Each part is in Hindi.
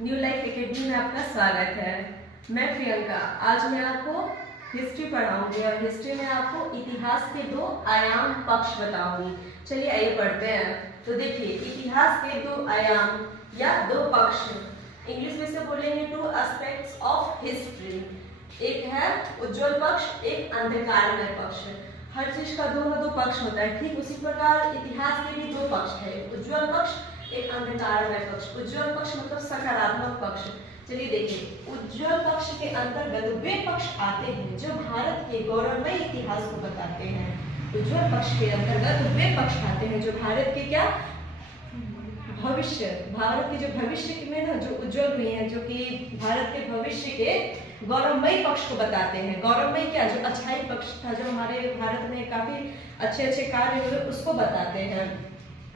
न्यू लाइफ एकेडमी में आपका स्वागत है। मैं प्रियंका। आज मैं आपको हिस्ट्री पढ़ाऊंगी और हिस्ट्री में आपको इतिहास के दो आयाम पक्ष बताऊंगी। चलिए आइए पढ़ते हैं। तो देखिए, इतिहास के दो आयाम या दो पक्ष, इंग्लिश में से बोलेंगे टू एस्पेक्ट्स ऑफ हिस्ट्री। एक है उज्जवल पक्ष, एक अंधकारमय पक्ष। हर चीज का दो ना दो पक्ष होता है, ठीक उसी प्रकार इतिहास के भी दो पक्ष है, उज्जवल पक्ष, एक अंधकारमय पक्ष। उज्जवल पक्ष मतलब सकारात्मक पक्ष। चलिए देखिए, उज्जवल पक्ष के अंतर्गत वे पक्ष आते हैं जो भारत के गौरवमय इतिहास को बताते हैं। उज्जवल पक्ष के अंतर्गत वे पक्ष आते हैं जो भारत के क्या भविष्य, भारत के जो भविष्य में ना जो उज्जवल हुए हैं, जो कि भारत के भविष्य के गौरवमयी पक्ष को बताते हैं। गौरवमयी क्या, जो अच्छाई पक्ष था, जो हमारे भारत में काफी अच्छे अच्छे कार्य हुए, उसको बताते हैं।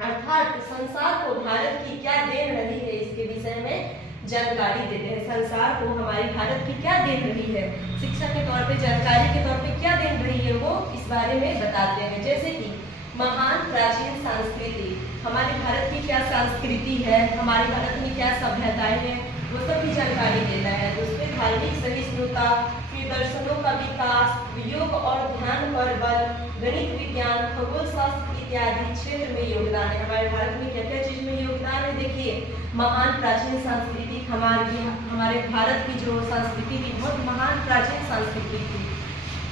अर्थात संसार को भारत की क्या देन रही है इसके विषय में जानकारी देते हैं। संसार को हमारे भारत की क्या देन रही है, शिक्षा के तौर पे, जानकारी के तौर पे क्या देन रही है, वो इस बारे में बताते हैं। जैसे कि महान प्राचीन संस्कृति, हमारे भारत की क्या संस्कृति है, हमारे भारत में क्या सभ्यताएं हैं, वो सब भी जानकारी देता है। उसमें धार्मिक सहिष्णुता, फिर दर्शनों का विकास, योग और ध्यान पर बल, गणित विज्ञान, खगोल शास्त्र इत्यादि क्षेत्र में योगदान है। हमारे भारत में क्या क्या चीज में योगदान है, देखिए महान प्राचीन संस्कृति, हमारे भारत की जो संस्कृति थी बहुत महान प्राचीन संस्कृति थी।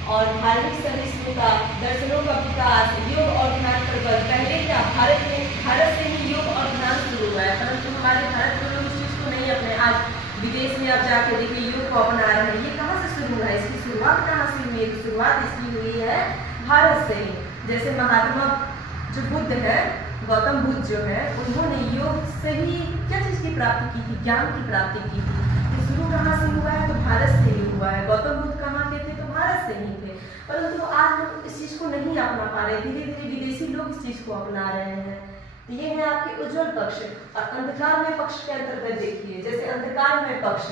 और धार्मिक सहिष्णुता, दर्शनों का विकास, योग और ध्यान पर बल। पहले क्या भारत से ही योग और ध्यान शुरू हुआ है, परंतु हमारे भारत के लोग इस चीज को नहीं अपने, आज विदेश में आप जाके देखिए योग को अपना रहे हैं। ये कहाँ से शुरू हुआ है, इसकी शुरुआत कहाँ से हुई है? शुरुआत इसकी हुई है भारत से ही। जैसे महात्मा जो बुद्ध है, गौतम बुद्ध जो है, उन्होंने योग से ही क्या चीज की प्राप्ति की थी, ज्ञान की प्राप्ति की थी। तो शुरू कहाँ से हुआ है, तो भारत से ही हुआ है। गौतम बुद्ध कहाँ के थे, तो भारत से ही थे, परंतु आज लोग इस चीज को नहीं अपना पा रहे, धीरे धीरे विदेशी लोग इस चीज को अपना रहे हैं। तो ये है आपके उज्जवल पक्ष। और अंधकारमय पक्ष के अंतर्गत देखिए, जैसे अंधकारमय पक्ष,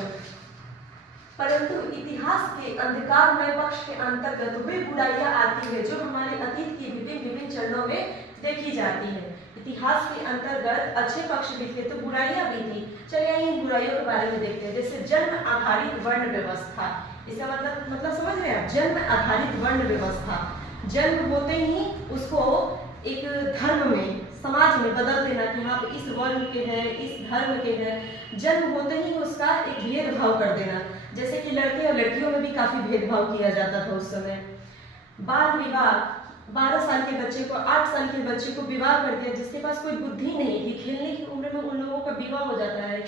परंतु इतिहास के अंधकारमय पक्ष के अंतर्गत वे बुराइयां आती है जो हमारे अतीत की विभिन्न चरणों में देखी जाती है। इतिहास के अंतर्गत अच्छे पक्ष भी थे तो बुराइयां भी थी। चलिए इन बुराइयों के बारे में देखते हैं। जैसे जन्म आधारित वर्ण व्यवस्था, इसका मतलब समझ रहे हैं आप, जन्म आधारित वर्ण व्यवस्था। जन्म होते ही उसको एक धर्म में, समाज में बदल देना कि हाँ इस वर्ण के हैं, इस धर्म के हैं। जन्म होते ही उसका एक भेदभाव कर देना, जैसे कि लड़के और लड़कियों में भी काफी भेदभाव किया जाता था उस समय। बाल विवाह, 12 साल के बच्चे को 8 साल के बच्चे को विवाह कर दिया, जिसके पास कोई बुद्धि नहीं थी, खेलने की उम्र में उन लोगों का विवाह हो जाता है।